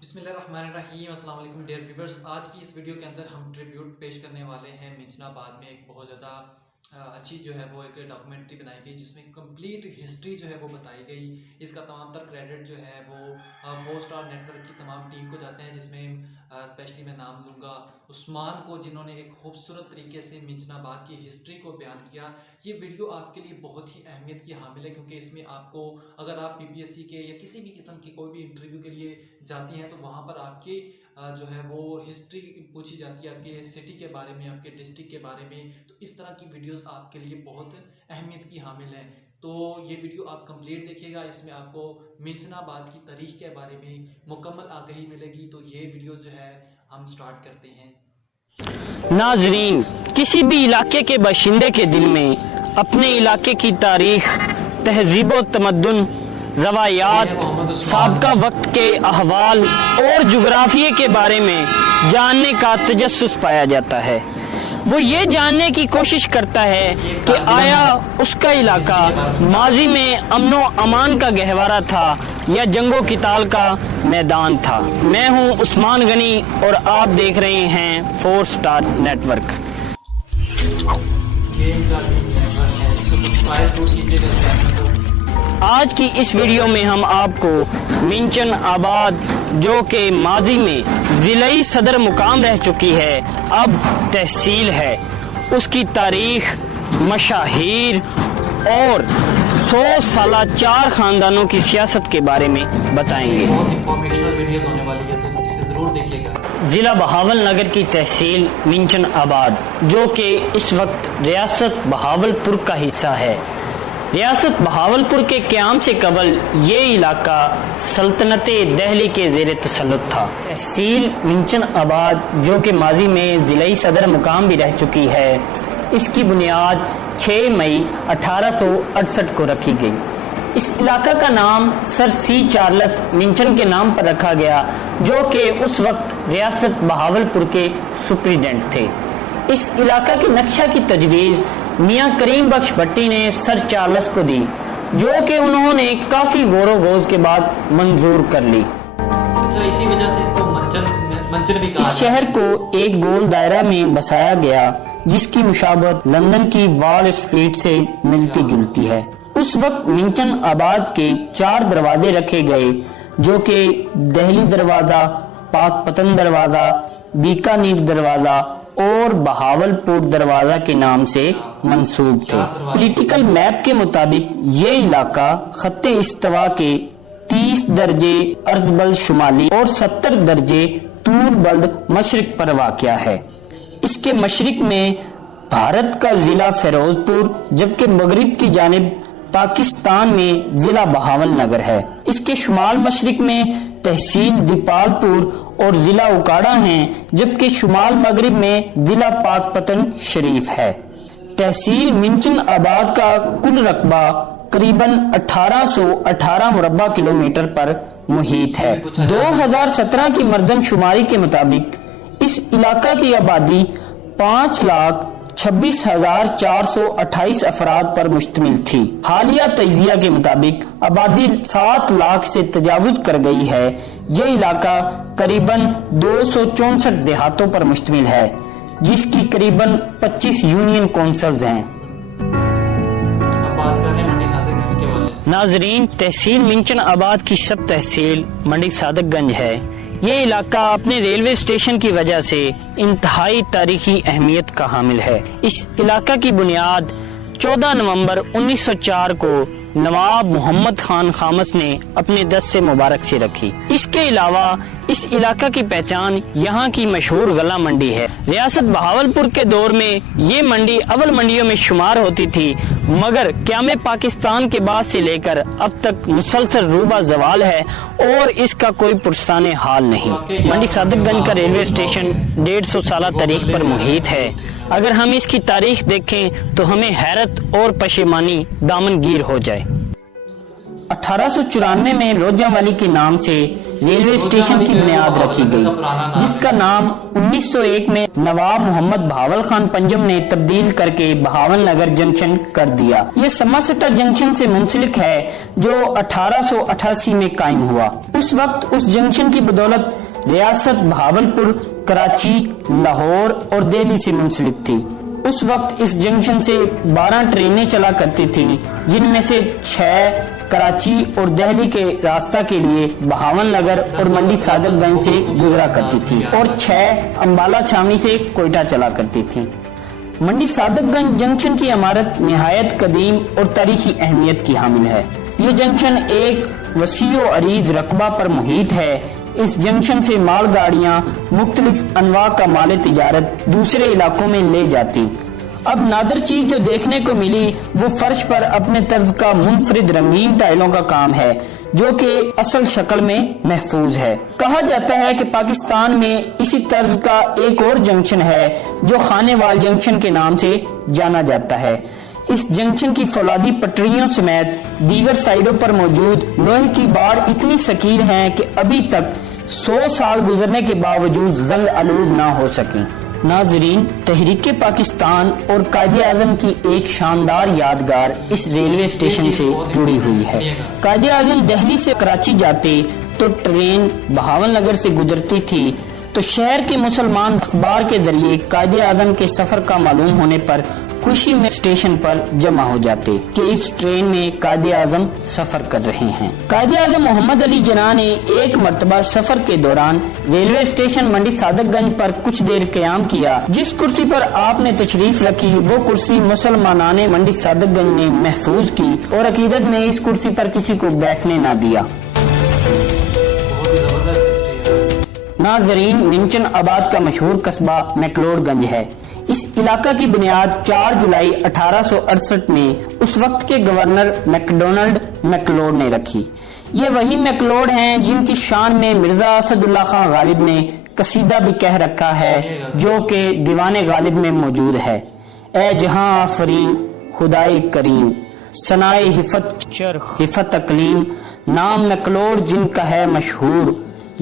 بسم اللہ الرحمن الرحیم۔ السلام علیکم ڈیئر ویورز، آج کی اس ویڈیو کے اندر ہم ٹریبیوٹ پیش کرنے والے ہیں منچن آباد میں ایک بہت زیادہ اچھی جو ہے وہ ایک ڈاکومنٹری بنائی گئی جس میں کمپلیٹ ہسٹری جو ہے وہ بتائی گئی۔ اس کا تمام تر کریڈٹ جو ہے وہ 4 اسٹار نیٹ ورک کی تمام ٹیم کو جاتے ہیں، جس میں اسپیشلی میں نام لوں گا عثمان کو، جنہوں نے ایک خوبصورت طریقے سے منچن آباد کی ہسٹری کو بیان کیا۔ یہ ویڈیو آپ کے لیے بہت ہی اہمیت کی حامل ہے، کیونکہ اس میں آپ کو اگر آپ PPSC کے یا کسی بھی قسم کی کوئی بھی انٹرویو کے لیے جاتی ہیں تو وہاں پر آپ کی جو ہے وہ ہسٹری پوچھی جاتی ہے، آپ کے سٹی کے بارے میں، آپ کے ڈسٹرکٹ کے بارے میں، تو اس طرح کی ویڈیوز آپ کے لیے بہت اہمیت کی حامل ہیں۔ تو یہ ویڈیو آپ کمپلیٹ دیکھیے گا، اس میں آپ کو منچن آباد کی تاریخ کے بارے میں مکمل آگاہی ملے گی۔ تو یہ ویڈیو جو ہے ہم سٹارٹ کرتے ہیں۔ ناظرین، کسی بھی علاقے کے باشندے کے دل میں اپنے علاقے کی تاریخ، تہذیب و تمدن، روایات، سابقہ وقت کے احوال اور جغرافیے کے بارے میں جاننے کا تجسس پایا جاتا ہے۔ وہ یہ جاننے کی کوشش کرتا ہے کہ آیا اس کا علاقہ ماضی میں امن و امان کا گہوارہ تھا یا جنگ و قتال کا میدان تھا۔ میں ہوں عثمان غنی اور آپ دیکھ رہے ہیں 4 اسٹار نیٹ ورک۔ آج کی اس ویڈیو میں ہم آپ کو منچن آباد، جو کہ ماضی میں ضلعی صدر مقام رہ چکی ہے، اب تحصیل ہے، اس کی تاریخ، مشاہیر اور 100 سالہ 4 خاندانوں کی سیاست کے بارے میں بتائیں گے۔ بہت انفارمیشنل ویڈیوز ہونے والی ہے، تو اسے ضرور دیکھیے گا۔ ضلع بہاول نگر کی تحصیل منچن آباد، جو کہ اس وقت ریاست بہاول پور کا حصہ ہے۔ ریاست بہاول پور کے قیام سے قبل یہ علاقہ سلطنت دہلی کے زیر تسلط تھا۔ تحصیل منچن آباد، جو کہ ماضی میں ضلعی صدر مقام بھی رہ چکی ہے، اس کی بنیاد 6 مئی 1868 کو رکھی گئی۔ اس علاقہ کا نام سر سی چارلس منچن کے نام پر رکھا گیا، جو کہ اس وقت ریاست بہاول پور کے سپریڈنٹ تھے۔ اس علاقہ کے نقشہ کی تجویز میاں کریم بخش بھٹی نے سر چارلس کو دی، جو کہ انہوں نے کافی غور و خوض کے بعد منظور کر لی۔ اچھا، اسی وجہ سے اس کو منچن بھی کہا۔ اس شہر کو ایک گول دائرہ میں بسایا گیا، جس کی مشابہت لندن کی وال اسٹریٹ سے ملتی جلتی ہے۔ اس وقت منچن آباد کے 4 دروازے رکھے گئے، جو کہ دہلی دروازہ، پاک پتن دروازہ، بیکانیر دروازہ اور بہاول پور دروازہ کے نام سے منسوب تھے۔ پولیٹیکل میپ کے مطابق یہ علاقہ خط استوا کے 30 درجے ارض بلد شمالی اور 70 درجے طول بلد مشرق پر واقع ہے۔ اس کے مشرق میں بھارت کا ضلع فیروز پور، جبکہ مغرب کی جانب پاکستان میں ضلع بہاول نگر ہے۔ اس کے شمال مشرق میں تحصیل دیپال پور اور ضلع اکاڑا ہیں، جبکہ شمال مغرب میں ضلع پاک پتن شریف ہے۔ تحصیل منچن آباد کا کل رقبہ قریباً 1818 مربع کلومیٹر پر محیط ہے۔ 2017 کی مردم شماری کے مطابق اس علاقہ کی آبادی 5,26,428 افراد پر مشتمل تھی۔ حالیہ تجزیہ کے مطابق آبادی 7 لاکھ سے تجاوز کر گئی ہے۔ یہ علاقہ قریباً 264 دیہاتوں پر مشتمل ہے، جس کی قریباً 25 یونین کونسلز ہیں۔ ناظرین، تحصیل منچن آباد کی سب تحصیل منڈی صادق گنج ہے۔ یہ علاقہ اپنے ریلوے اسٹیشن کی وجہ سے انتہائی تاریخی اہمیت کا حامل ہے۔ اس علاقہ کی بنیاد 14 نومبر 1904 کو نواب محمد خان خامس نے اپنے دست سے مبارک سے رکھی۔ اس کے علاوہ اس علاقہ کی پہچان یہاں کی مشہور غلہ منڈی ہے۔ ریاست بہاول پور کے دور میں یہ منڈی اول منڈیوں میں شمار ہوتی تھی، مگر قیام پاکستان کے بعد سے لے کر اب تک مسلسل روبہ زوال ہے اور اس کا کوئی پرسان حال نہیں۔ منڈی صادق گنج کا ریلوے اسٹیشن 150 سالہ تاریخ پر محیط ہے۔ اگر ہم اس کی تاریخ دیکھیں تو ہمیں حیرت اور پشیمانی دامن گیر ہو جائے۔ 1894 میں روجہ والی کے نام سے ریلوے اسٹیشن کی بنیاد رکھی گئی، جس کا نام 1901 میں نواب محمد بہاول خان پنجم نے تبدیل کر کے بہاول نگر جنکشن کر دیا۔ یہ سماسٹا جنکشن سے منسلک ہے جو 1888 میں قائم ہوا۔ اس وقت اس جنکشن کی بدولت ریاست بہاولپور، کراچی، لاہور اور دہلی سے منسلک تھی۔ اس وقت اس جنکشن سے 12 ٹرینیں چلا کرتی تھیں، جن میں سے 6 کراچی اور دہلی کے راستہ کے لیے بہاول نگر اور منڈی صادق گنج سے گزرا کرتی تھی اور 6 امبالہ چھاوی سے کوئٹہ چلا کرتی تھی۔ منڈی صادق گنج جنکشن کی عمارت نہایت قدیم اور تاریخی اہمیت کی حامل ہے۔ یہ جنکشن ایک وسیع و عریض رقبہ پر محیط ہے۔ اس جنکشن سے مال گاڑیاں مختلف انواع کا مال تجارت دوسرے علاقوں میں لے جاتی۔ اب نادر چیز جو دیکھنے کو ملی وہ فرش پر اپنے طرز کا منفرد رنگین ٹائلوں کا کام ہے، جو کہ اصل شکل میں محفوظ ہے۔ کہا جاتا ہے کہ پاکستان میں اسی طرز کا ایک اور جنکشن ہے جو خانے وال جنکشن کے نام سے جانا جاتا ہے۔ اس جنکشن کی فولادی پٹریوں سمیت دیگر سائیڈوں پر موجود لوہے کی باڑ اتنی ثقیل ہیں کہ ابھی تک 100 سال گزرنے کے باوجود زنگ آلود نہ ہو سکیں۔ ناظرین، تحریک پاکستان اور قائد اعظم کی ایک شاندار یادگار اس ریلوے اسٹیشن سے جڑی ہوئی ہے۔ قائد اعظم دہلی سے کراچی جاتے تو ٹرین بہاول نگر سے گزرتی تھی تو شہر کے مسلمان اخبار کے ذریعے قائد اعظم کے سفر کا معلوم ہونے پر خوشی میں اسٹیشن پر جمع ہو جاتے کہ اس ٹرین میں قائد اعظم سفر کر رہے ہیں۔ قائد اعظم محمد علی جناح نے ایک مرتبہ سفر کے دوران ریلوے اسٹیشن منڈی صادق گنج پر کچھ دیر قیام کیا۔ جس کرسی پر آپ نے تشریف رکھی وہ کرسی مسلمانان منڈی صادق گنج نے محفوظ کی اور عقیدت میں اس کرسی پر کسی کو بیٹھنے نہ دیا۔ ناظرین، منچن آباد کا مشہور قصبہ میکلوڈ گنج ہے۔ اس علاقہ کی بنیاد 4 جولائی 1868 میں اس وقت کے گورنر میکڈونلڈ میکلوڈ نے رکھی۔ یہ وہی میکلوڈ ہیں جن کی شان میں مرزا اسد اللہ خان غالب نے قصیدہ بھی کہہ رکھا ہے جو کہ دیوان غالب میں موجود ہے۔ اے جہاں آفرین خدائے کریم، ثنائے حفت چرخ حفت اقلیم، نام میکلوڈ جن کا ہے مشہور،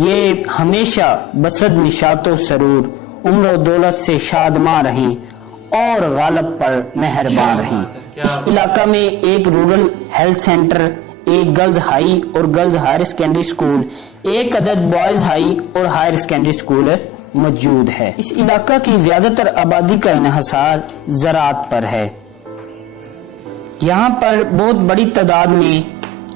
یہ ہمیشہ بسد نشاط و سرور، عمر و دولت سے شادماں رہیں اور غالب پر مہربان رہیں۔ اس علاقہ میں ایک رورل ہیلتھ سینٹر، ایک گرلز ہائی اور گرلز ہائر سیکنڈری اسکول، ایک عدد بوائز ہائی اور ہائر سیکنڈری اسکول موجود ہے۔ اس علاقہ کی زیادہ تر آبادی کا انحصار زراعت پر ہے۔ یہاں پر بہت بڑی تعداد میں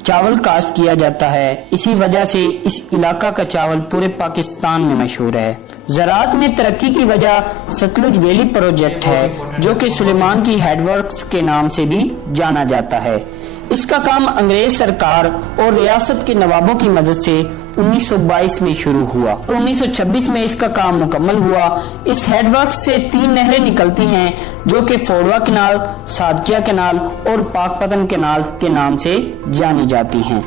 چاول کاشت کیا جاتا ہے، اسی وجہ سے اس علاقہ کا چاول پورے پاکستان میں مشہور ہے۔ زراعت میں ترقی کی وجہ ستلج ویلی پروجیکٹ ہے جو کہ سلیمان کی ہیڈ ورکس کے نام سے بھی جانا جاتا ہے۔ اس کا کام انگریز سرکار اور ریاست کے نوابوں کی مدد سے 1922 میں شروع ہوا اور 1926 میں اس کا کام مکمل ہوا۔ اس ہیڈ ورکس سے 3 نہریں نکلتی ہیں جو کہ فوڑوا کینال، صادقیہ کینال اور پاک پتن کینال کے نام سے جانی جاتی ہیں۔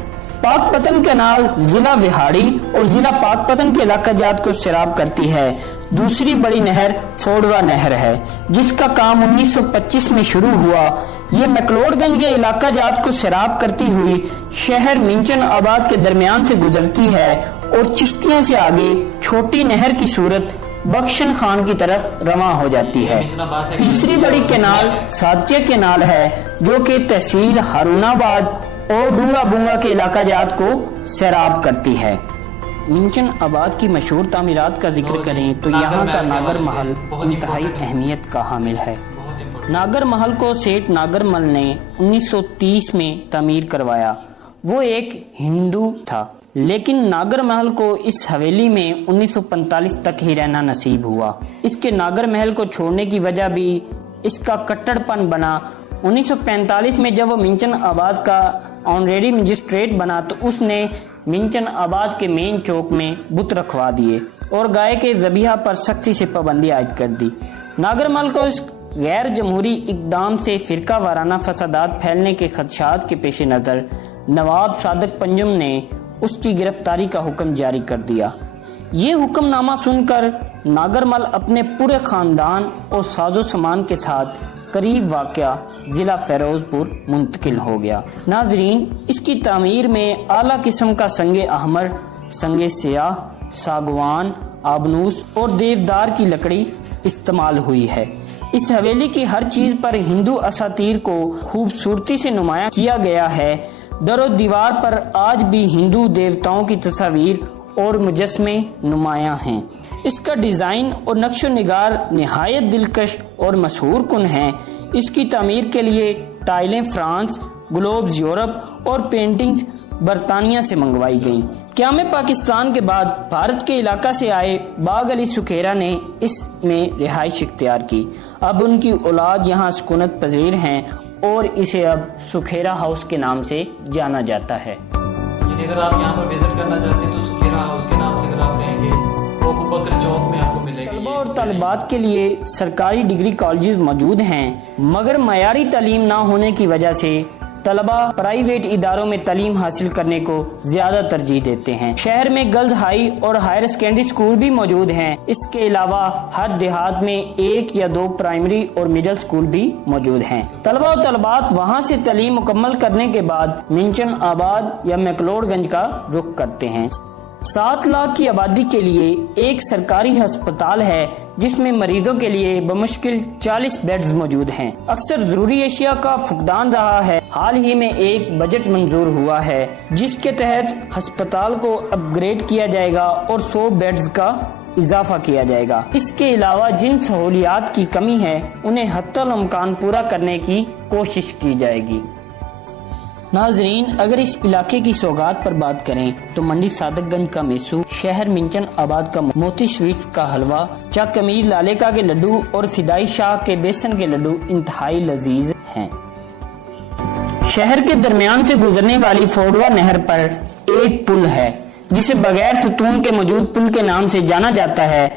پاک پتن کینال ضلع وہاڑی اور ضلع پاک پتن کے علاقہ جات کو سیراب کرتی ہے۔ دوسری بڑی نہر فوڑوا نہر ہے جس کا کام 1925 میں شروع ہوا۔ یہ میکلوڈ گنج کے علاقہ جات کو سیراب کرتی ہوئی شہر منچن آباد کے درمیان سے گزرتی ہے اور چشتیاں سے آگے چھوٹی نہر کی صورت بخشن خان کی طرف رواں ہو جاتی ہے۔ تیسری بڑی کینال صادقیہ کینال ہے جو کہ تحصیل ہارون آباد اور ڈونگا بونگا کے علاقہ جات کو سیراب کرتی ہے۔ منچن آباد کی مشہور تعمیرات کا ذکر کریں تو یہاں کا ناگر محل انتہائی اہمیت کا حامل ہے۔ ناگر محل کو سیٹ ناگر مل نے 1930 میں تعمیر کروایا۔ وہ ایک ہندو تھا لیکن ناگر محل کو اس حویلی میں 1945 تک ہی رہنا نصیب ہوا۔ اس کے ناگر محل کو چھوڑنے کی وجہ بھی اس کا کٹڑ پن بنا۔ 1945 میں جب وہ منچن آباد کا آنریری مجسٹریٹ بنا تو اس نے منچن آباد کے مین چوک میں بت رکھوا دیے اور گائے کے ذبیحہ پر سختی سے پابندی عائد کر دی۔ ناگر مل کو اس غیر جمہوری اقدام سے فرقہ وارانہ فسادات پھیلنے کے خدشات کے پیش نظر نواب صادق پنجم نے اس کی گرفتاری کا حکم جاری کر دیا۔ یہ حکم نامہ سن کر ناگر مل اپنے پورے خاندان اور ساز و سامان کے ساتھ قریب واقع ضلع فیروز پور منتقل ہو گیا۔ ناظرین، اس کی تعمیر میں اعلیٰ قسم کا سنگ احمر، संग स्याह, सागवान, आबनूस और देवदार की लकड़ी इस्तेमाल हुई है। इस हवेली की हर चीज पर हिंदू असातीर को खूबसूरती से नुमाया किया गया है। दरो दीवार पर आज भी हिंदू देवताओं की तस्वीर और मुजस्मे नुमाया हैं। इसका डिजाइन और नक्शो निगार निहायत दिलकश और मशहूर कुन है। इसकी तामीर के लिए टाइलें फ्रांस, ग्लोब्स यूरोप और पेंटिंग्स बरतानिया से मंगवाई गईं। क़याम पाकिस्तान के बाद भारत के इलाका से आए बाग अली सुखेरा ने इसमें रिहाइश इख्तियार की। अब उनकी औलाद यहाँ सुकूनत पजीर हैं और इसे अब सुखेरा हाउस के नाम से जाना जाता है। अगर आप यहाँ पर विजिट करना चाहते हैं तो सुखेरा हाउस के नाम से अगर आप कहेंगे वो अबू बकर चौक में आपको मिलेगा। तलबा और तालिबात के लिए सरकारी डिग्री कॉलेजेस मौजूद हैं, मगर मयारी तालीम ना होने की वजह से तलबा प्राइवेट इदारों में तालीम हासिल करने को ज्यादा तरजीह देते हैं। शहर में गर्ल्स हाई और हायर सेकेंडरी स्कूल भी मौजूद हैं। इसके अलावा हर देहात में 1 या 2 प्राइमरी और मिडिल स्कूल भी मौजूद हैं। तलबा और तलबात वहाँ से तालीम मुकम्मल करने के बाद मिंचन आबाद या मैकलोडगंज का रुख करते हैं। 7 लाख की आबादी के लिए एक सरकारी अस्पताल है जिसमें मरीजों के लिए बमुश्किल 40 बेड्स मौजूद हैं। अक्सर जरूरी अशिया का फुकदान रहा है। हाल ही में एक बजट मंजूर हुआ है जिसके तहत अस्पताल को अपग्रेड किया जाएगा और 100 बेड्स का इजाफा किया जाएगा। इसके अलावा जिन सहूलियात की कमी है उन्हें हत्तल इम्कान पूरा करने की कोशिश की जाएगी। नाजरीन, अगर इस इलाके की सौगात पर बात करें तो मंडी सादकगंज का मेसू, शहर मिंचन आबाद का मोती स्वीट्स का हलवा, चक अमीर लालेका के लड्डू और फिदाई शाह के बेसन के लड्डू इंतहाई लजीज हैं। शहर के दरमियान से गुजरने वाली फोडवा नहर पर एक पुल है जिसे बगैर सतून के मौजूद पुल के नाम से जाना जाता है।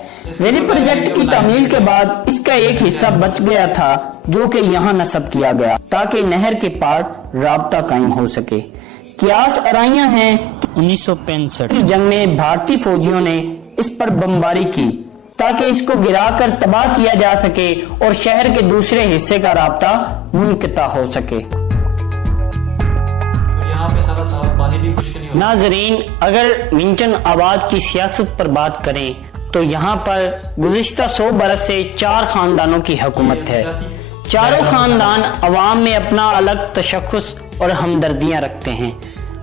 रेल प्रोजेक्ट की तामील के बाद इसका एक हिस्सा बच गया था जो कि यहाँ नस्ब किया गया ताकि नहर के पार राब्ता कायम हो सके। कियास आराइयां हैं कि 1965 की जंग में भारतीय फौजियों ने इस पर बमबारी की ताकि इसको गिराकर तबाह किया जा सके और शहर के दूसरे हिस्से का राब्ता मुनक़ता हो सके। नाजरीन, अगर मिंचन आबाद की सियासत पर बात करें तो यहाँ पर गुज़िश्ता 100 बरस से 4 खानदानों की हुकूमत है। चारों खानदान अवाम में अपना अलग तशख्खुस और हमदर्दियाँ रखते हैं।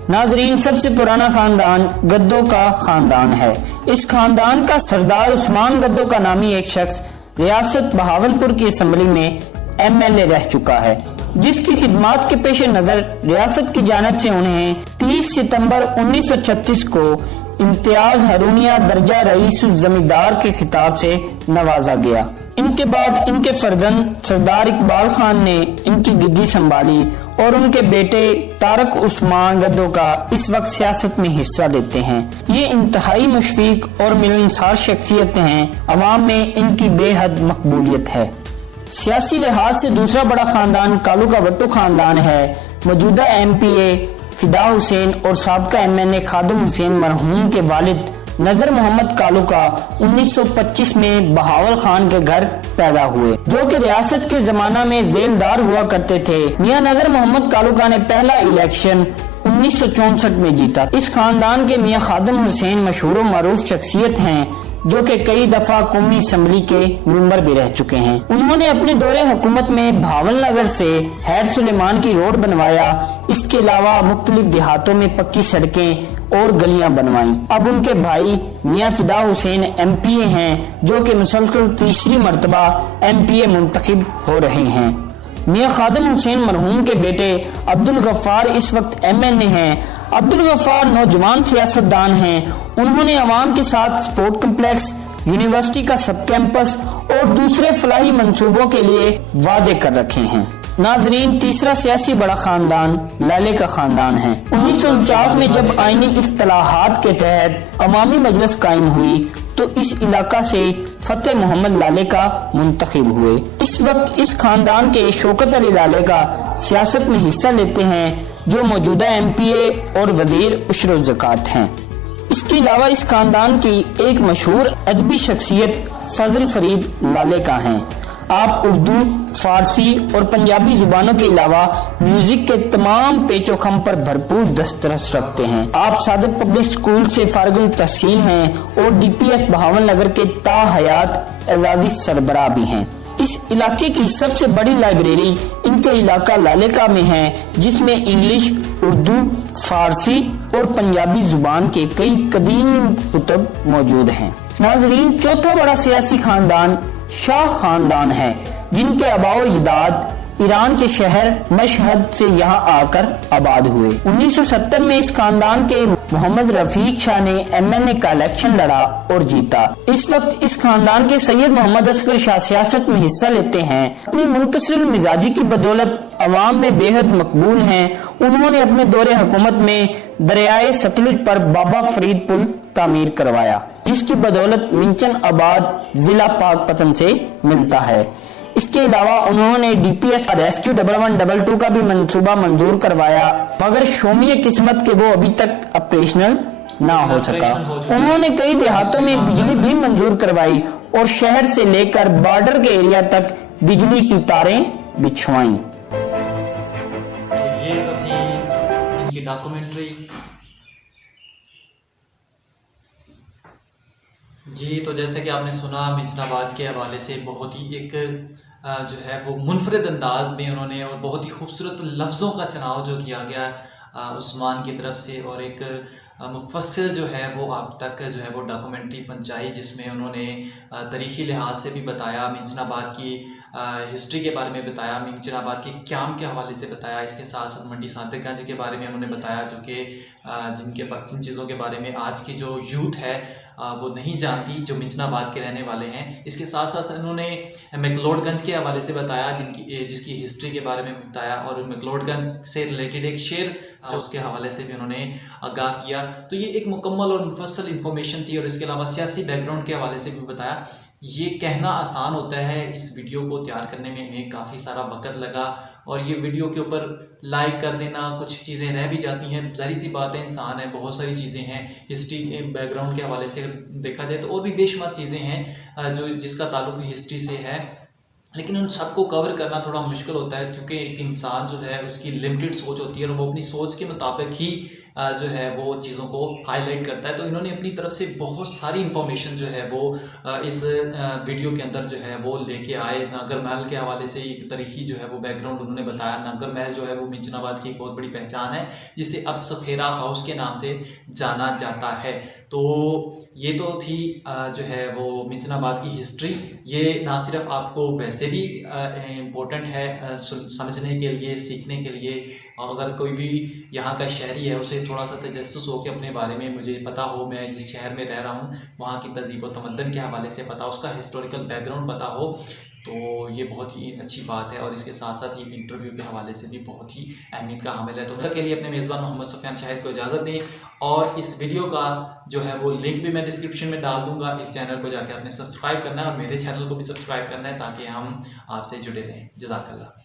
नाजरीन, सबसे पुराना खानदान गद्दो का खानदान है। इस खानदान का सरदार उस्मान गद्दो का नामी एक शख्स रियासत बहावलपुर की असम्बली में MLA रह चुका है, जिसकी खिदमात के पेश नजर रियासत की जानिब से उन्हें 30 सितंबर 1936 को इम्तियाज हरूनिया दर्जा रईस जमींदार के खिताब से नवाजा गया। इनके बाद इनके फर्जंद सरदार इकबाल खान ने इनकी गिद्दी संभाली और उनके बेटे तारक उस्मान गद्दो का इस वक्त सियासत में हिस्सा लेते हैं। ये इंतहाई मुशफिक और मिलनसार शख्सियत हैं। अवाम में इनकी बेहद मकबूलियत है। सियासी लिहाज से दूसरा बड़ा खानदान कालू का वट्टू खानदान है। मौजूदा MPA फिदा हुसैन और साबका MNA खादिम हुसैन मरहूम के वालिद नजर मोहम्मद कालू का 1925 में बहावल खान के घर पैदा हुए, जो कि रियासत के जमाना में जेलदार हुआ करते थे। मियां नजर मोहम्मद कालू का ने पहला इलेक्शन 1964 में जीता। इस खानदान के मियां खादिम हुसैन मशहूर और मारूफ शख्सियत हैं जो कि कई दफा कौमी असम्बली के मेंबर भी रह चुके हैं। उन्होंने अपने दौरे हुकूमत में भावल नगर से हैर सुलेमान की रोड बनवाया। इसके अलावा मुख्तलिफ देहातों में पक्की सड़कें और गलियां बनवाई। अब उनके भाई मियां फिदा हुसैन MPA हैं जो कि मुसलसल तीसरी मरतबा MPA मुंतखब हो रहे हैं। मियां खादिम हुसैन मरहूम के बेटे अब्दुल गफ्फार इस वक्त MNA हैं। अब्दुल गफ्फार नौजवान सियासतदान हैं। उन्होंने अवाम के साथ स्पोर्ट कम्प्लेक्स, यूनिवर्सिटी का सब कैंपस और दूसरे फलाही मंसूबों के लिए वादे कर रखे हैं। नाजरीन, तीसरा सियासी बड़ा खानदान लाले का खानदान है। 1949 में जब आईनी इस्तिलाहात के तहत अवामी मजलिस कायम हुई तो इस इलाका से फतेह मोहम्मद लाले का मुंतखब हुए। इस वक्त इस खानदान के शौकत अली लाले का सियासत में हिस्सा लेते हैं जो मौजूदा MPA और वजीर उशर ज़कात हैं। इसके अलावा इस खानदान की एक मशहूर अदबी शख्सियत फजल फरीद लाले का हैं। आप उर्दू, फारसी और पंजाबी जुबानों के अलावा म्यूजिक के तमाम पेचो खम पर भरपूर दस्तरस रखते हैं। आप सादक पब्लिक स्कूल से फारिगुल तहसील हैं और DPS बहावन नगर के ताहयात एजाजी सरबराह भी हैं। इस इलाके की सबसे बड़ी लाइब्रेरी इनके इलाका लालेका में है, जिसमें इंग्लिश, उर्दू, फारसी और पंजाबी जुबान के कई कदीम कुतुब मौजूद हैं। नाज़रीन, चौथा बड़ा सियासी खानदान शाह खानदान है, जिनके आबाओ अजदाद ईरान के शहर मशहद से यहाँ आकर आबाद हुए। 1970 में इस खानदान के मोहम्मद रफीक शाह ने MNA का इलेक्शन लड़ा और जीता। इस वक्त इस खानदान के सैयद मोहम्मद असगर शाह सियासत में हिस्सा लेते हैं। अपनी मुनकसिर मिजाजी की बदौलत अवाम में बेहद मकबूल हैं। उन्होंने अपने दौरे हुकूमत में दरियाए सतलुज पर बाबा फरीद पुल तामीर करवाया, जिसकी बदौलत मिंचन आबाद जिला पाकपतन से मिलता है। इसके अलावा उन्होंने DPS रेस्क्यू 1112 का भी मंसूबा मंजूर करवाया, मगर शोमिय किस्मत के वो अभी तक ऑपरेशनल ना हो सका। उन्होंने कई देहातों में बिजली भी मंजूर करवाई और शहर से लेकर बॉर्डर के एरिया तक बिजली की तारें बिछवाई। ये तो थी इनकी डॉक्यूमेंट्री। जी, तो जैसे कि आपने सुना, मिंचनाबाद के हवाले से बहुत ही एक जो है वो मुनफरद अंदाज में उन्होंने और बहुत ही खूबसूरत लफ्ज़ों का चुनाव जो किया गया उस्मान की तरफ से, और एक मुफस्सिल जो है वो आप तक जो है वो डॉक्यूमेंट्री पहुंचाई, जिसमें उन्होंने तारीख़ी लिहाज से भी बताया, मिंचनाबाद की हिस्ट्री के बारे में बताया, मिंचनाबाद के क़याम के हवाले से बताया। इसके साथ साथ मंडी सादिकगंज के बारे में उन्होंने बताया, जो कि जिन चीज़ों के बारे में आज की जो यूथ है वो नहीं जानती, जो मिंचनाबाद के रहने वाले हैं। इसके साथ साथ उन्होंने मैकलोडगंज के हवाले से बताया, जिसकी हिस्ट्री के बारे में बताया, और मैकलोडगंज से रिलेटेड एक शेर जो उसके हवाले से भी उन्होंने आगाह किया। तो ये एक मुकम्मल और मुफस्सल इन्फॉर्मेशन थी, और इसके अलावा सियासी बैकग्राउंड के हवाले से भी बताया। ये कहना आसान होता है, इस वीडियो को तैयार करने में इन्हें काफ़ी सारा वक्त लगा, और ये वीडियो के ऊपर लाइक कर देना, कुछ चीज़ें रह भी जाती हैं, ज़ाहिर सी बात है, इंसान है, बहुत सारी चीज़ें हैं हिस्ट्री बैकग्राउंड के हवाले से देखा जाए तो और भी बेशुमार चीज़ें हैं जो जिसका ताल्लुक हिस्ट्री से है, लेकिन उन सबको कवर करना थोड़ा मुश्किल होता है, क्योंकि एक इंसान जो है उसकी लिमिटेड सोच होती है और वो अपनी सोच के मुताबिक ही जो है वो चीज़ों को हाईलाइट करता है। तो इन्होंने अपनी तरफ से बहुत सारी इन्फॉर्मेशन जो है वो इस वीडियो के अंदर जो है वो लेके आए। नागर महल के हवाले से एक तरीक़ी जो है वो बैकग्राउंड उन्होंने बताया। नागर महल जो है वो मिंचनाबाद की एक बहुत बड़ी पहचान है, जिसे अब सफेरा हाउस के नाम से जाना जाता है। तो ये तो थी जो है वो मिंचनाबाद की हिस्ट्री। ये ना सिर्फ आपको वैसे भी इम्पोर्टेंट है समझने के लिए, सीखने के लिए, अगर कोई भी यहाँ का शहरी है उसे थोड़ा सा तजस्सुस हो कि अपने बारे में मुझे पता हो, मैं जिस शहर में रह रहा हूँ वहाँ की तहज़ीब व तमद्दन के हवाले से पता, उसका हिस्टोरिकल बैकग्राउंड पता हो, तो ये बहुत ही अच्छी बात है। और इसके साथ साथ ये इंटरव्यू के हवाले से भी बहुत ही अहमियत का हामिल है। तो तक के लिए अपने मेज़बान मोहम्मद सुफियान शाहिद को इजाज़त दें, और इस वीडियो का जो है वो लिंक भी मैं डिस्क्रिप्शन में डाल दूँगा। इस चैनल को जाके आपने सब्सक्राइब करना है और मेरे चैनल को भी सब्सक्राइब करना है, ताकि हम आपसे जुड़े रहें। जज़ाकल्लाह।